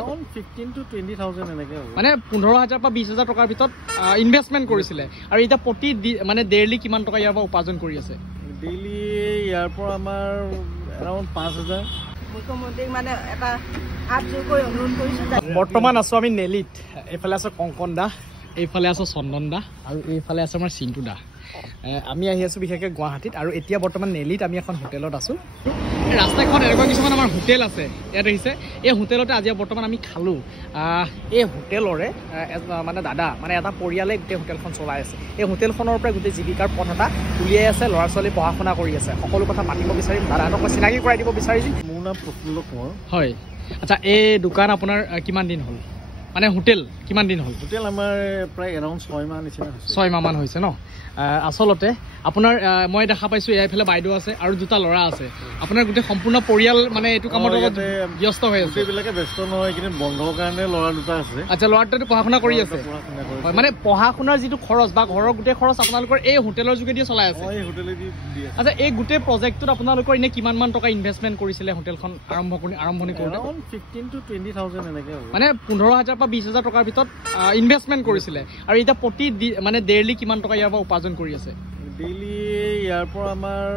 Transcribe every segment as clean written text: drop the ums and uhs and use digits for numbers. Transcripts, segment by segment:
Around 15 to 20,000 এনেকে হ'ব মানে 15,000 পৰা 20,000 টকাৰ ভিতৰত ইনভেষ্টমেন্ট কৰিছিলে আৰু এটা প্ৰতি মানে ডেইলি কিমান টকা ইয়াৰ পৰা উপাৰ্জন কৰি আছে ডেইলি ইয়াৰ পৰা আমাৰ around 5,000 মুখ্যমন্ত্ৰীক মানে এটা হাত জোৰ কৰি অনুৰোধ কৰিছো বৰ্তমান আছো আমি নেলিত এইফালে আছে কংকন দা এইফালে আছে চন্দন দা আৰু এইফালে আছে আমাৰ চিন্তু দা আমি আহি আছো বিশেষকৈ গুৱাহাটীত আৰু এতিয়া বৰ্তমান নেলিত আমি এখন হোটেলত আছো ৰাস্তাখন এনেকুৱা কিছুমান আমাৰ হোটেল আছে ইয়াত আহিছে এই হোটেলতে আজি বৰ্তমান আমি খালোঁ এই হোটেলৰে মানে দাদা মানে এটা পৰিয়ালে গোটেই হোটেলখন চলাই আছে এই হোটেলখনৰ পৰা গোটেই জীৱিকাৰ পথ এটা উলিয়াই আছে ল'ৰা ছোৱালী পঢ়া শুনা কৰি আছে সকলো কথা মাতিব বিচাৰিম দাদাহঁতক মই চিনাকি কৰাই দিব বিচাৰিম মোৰ নাম প্ৰফুল্ল কোঁৱৰ হয় আচ্ছা এই দোকান আপোনাৰ কিমান দিন হ'ল মানে হোটেল কিমান দিন হ'ল হোটেল আমাৰ প্ৰায় এৰাউণ্ড 6 মাহ নিচিনা হৈছে 6 মাহমান হৈছে ন আচলতে আপোনাৰ মই দেখা পাইছোঁ এইফালে বাইদেউ আছে আৰু দুটা ল'ৰা আছে আপোনাৰ গোটেই সম্পূৰ্ণ পৰিয়াল মানে এইটো কামৰ লগত ব্যস্ত হৈ আছে গোটেইবিলাকে ব্যস্ত নহয় কিন্তু বন্ধৰ কাৰণে ল'ৰা দুটা আছে আচ্ছা ল'ৰাটোৱে পঢ়া শুনা কৰি আছে হয় মানে পঢ়া শুনাৰ যিটো খৰচ বা ঘৰৰ গোটেই খৰচ আপোনালোকৰ এই হোটেলৰ যোগেদি চলাই আছে এই হোটেলেদি দি আছে আচ্ছা এই গোটেই প্ৰজেক্টটোত আপোনালোকৰ এনে কিমানমান টকা ইনভেষ্টমেণ্ট কৰিছিলে হোটেলখন আৰম্ভণি কৰোঁতে around 15 to 20,000 এনেকে হ'ব মানে 15,000 পৰা 20,000 টকাৰ ভিতৰত ইনভেষ্টমেন্ট কৰিছিলে আৰু এটা প্ৰতি মানে ডেইলি কিমান টকা ইয়াৰ পৰা উপাৰ্জন কৰি আছে ডেইলি ইয়াৰ পৰা আমাৰ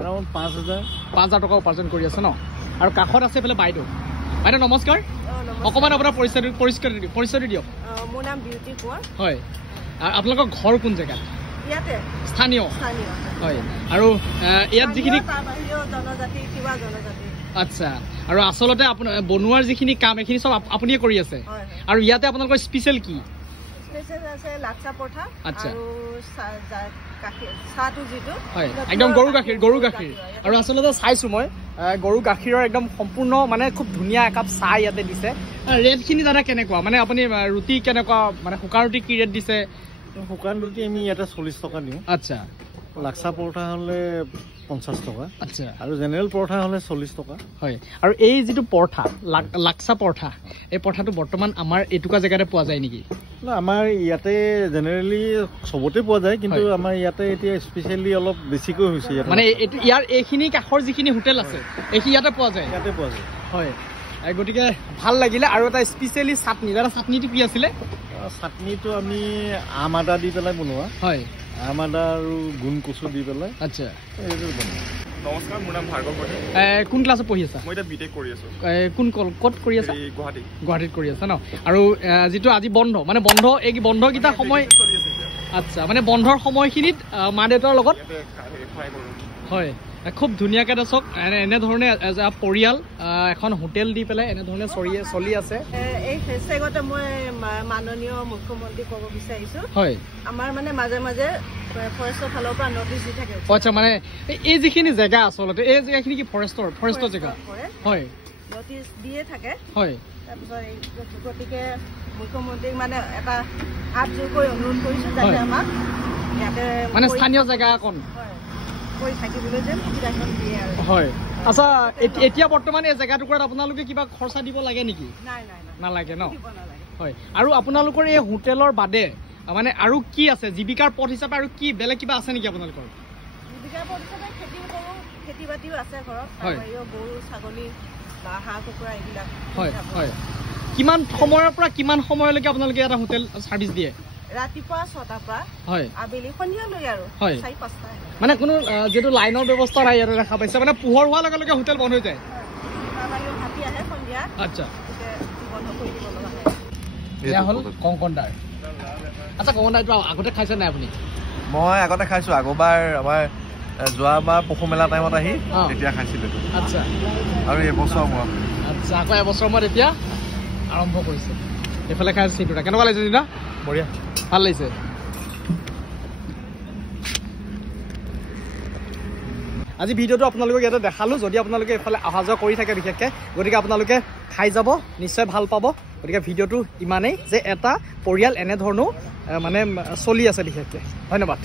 around 5,000 টকা উপাৰ্জন কৰি আছে ন আৰু কাষত আছে এইফালে বাইদেউ নমস্কাৰ অকণমান আপোনাৰ পৰিচয়টো দিয়ক মোৰ নাম বিউটি কোঁৱৰ হয় আপোনালোকৰ ঘৰ কোন জেগাত ইয়াতে স্থানীয় হয় আৰু ইয়াত যিখিনি জনজাতি কিবা জনজাতি আচ্ছা আৰু আচলতে আপোনাৰ বনোৱাৰ যিখিনি কাম এইখিনি চব আপুনিয়ে কৰি আছে আৰু ইয়াতে আপোনালোকৰ স্পেচিয়েল কি আছে লাচ্ছা পৰঠা আচ্ছা আৰু চাহটো যিটো হয় একদম গৰু গাখীৰ আৰু আচলতে চাইছোঁ মই গৰু গাখীৰৰ একদম সম্পূৰ্ণ মানে খুব ধুনীয়া একাপ চাহ ইয়াতে দিছে ৰেটখিনি দাদা কেনেকুৱা মানে আপুনি ৰুটি কেনেকুৱা মানে শুকান ৰুটি কি ৰেট দিছে শুকান ৰুটি আমি ইয়াতে 40 টকা দিওঁ আচ্ছা লাচ্ছা পৰঠা হ'লে 50 টকা আচ্ছা আৰু জেনেৰেল পৰঠা হ'লে 40 টকা হয় আৰু এই যিটো পৰঠা লাচ্ছা পৰঠা এই পৰঠাটো বৰ্তমান আমাৰ এটুকা জেগাতে পোৱা যায় নেকি আমাৰ ইয়াতে জেনেৰেলি চবতে পোৱা যায় কিন্তু আমাৰ ইয়াতে এতিয়া স্পেচিয়েলি অলপ বেছিকৈ হৈছে মানে ইয়াৰ এইখিনি কাষৰ যিখিনি হোটেল আছে এইখিনি ইয়াতে পোৱা যায় হয় গতিকে ভাল লাগিলে আৰু এটা স্পেচিয়েলি চাটনি দাদা চাটনিটো কি আছিলে চাটনিটো আমি আম আদা দি পেলাই বনোৱা হয় আম আদা আৰু গুণ কচু দি পেলাই আচ্ছা নমস্কাৰ মোৰ নাম ভাৰ্গৱ বৰ্মন কোন ক্লাছত পঢ়ি আছা মই এতিয়া বিটেক কৰি আছো কোন ক'ত কৰি আছা গুৱাহাটীত কৰি আছা ন আৰু যিটো আজি বন্ধ মানে এই বন্ধকেইটা সময় আচ্ছা মানে বন্ধৰ সময়খিনিত মা দেউতাৰ লগত হয় খুব ধুনীয়াকৈ চাওক এনেধৰণে পৰিয়াল এখন হোটেল দি পেলাই এনেধৰণে চলি আছে এই হেচটেগতে মই মাননীয় মুখ্যমন্ত্ৰী ক'ব বিচাৰিছো হয় আমাৰ মানে মাজে মাজে ফৰেষ্টৰ ফালৰ পৰা নটিচ দি থাকে আচ্ছা মানে এই যিখিনি জেগা আচলতে এই জেগাখিনি কি ফৰেষ্টৰ জেগা হয় নটিচ দিয়ে থাকে হয় তাৰপিছত গতিকে মুখ্যমন্ত্ৰীক মানে এটা হাত জোৰ কৰি অনুৰোধ কৰিছো যাতে আমাক ইয়াতে মানে স্থানীয় জেগা অকণ হয় আচ্ছা এতিয়া বৰ্তমান এই জেগাটুকুৰাত আপোনালোকে কিবা খৰচা দিব লাগে নেকি নালাগে ন হয় আৰু আপোনালোকৰ এই হোটেলৰ বাদে মানে আৰু কি আছে জীৱিকাৰ পথ হিচাপে আৰু কি বেলেগ কিবা আছে নেকি আপোনালোকৰ জীৱিকাৰ পথ হিচাপে খেতি বাতিও আছে ঘৰত গৰু ছাগলী বা হাঁহ কুকুৰা এইবিলাক হয় কিমান সময়ৰ পৰা কিমান সময়লৈকে আপোনালোকে এটা হোটেল ছাৰ্ভিচ দিয়ে ৰাতিপুৱা 6টাৰ পৰা হয় আবেলি সন্ধিয়ালৈ আৰু 4-5টা মানে কোনো যেটো লাইনৰ ব্যৱস্থা নাই ইয়াতে দেখা পাইছে মানে পোহৰ হোৱাৰ লগে লগে হোটেল বন্ধ হৈ যায় হাতী আহে সন্ধিয়া আচ্ছা বন্ধ কৰি দিব লগা হয় এয়া হ'ল কংকনদাৰ আচ্ছা কংকনদাৰ এইটো আগতে খাইছে নাই আপুনি মই আগতে খাইছো আগৰবাৰ আমাৰ যোৱাবাৰ পশু মেলা টাইমত আহি তেতিয়া খাইছিলো আচ্ছা আৰু এবছৰ মই আচ্ছা আকৌ এবছৰ মই এতিয়া আৰম্ভ কৰিছে এইফালে খাই চিন্তুটা কেনেকুৱা লাগিছে চিন্তা বঢ়িয়া ভাল লাগিছে আজি ভিডিঅ'টো আপোনালোকক ইয়াতে দেখালোঁ যদি আপোনালোকে এইফালে অহা যোৱা কৰি থাকে বিশেষকৈ গতিকে আপোনালোকে খাই যাব নিশ্চয় ভাল পাব গতিকে ভিডিঅ'টো ইমানেই যে এটা পৰিয়াল এনেধৰণেও মানে চলি আছে বিশেষকৈ ধন্যবাদ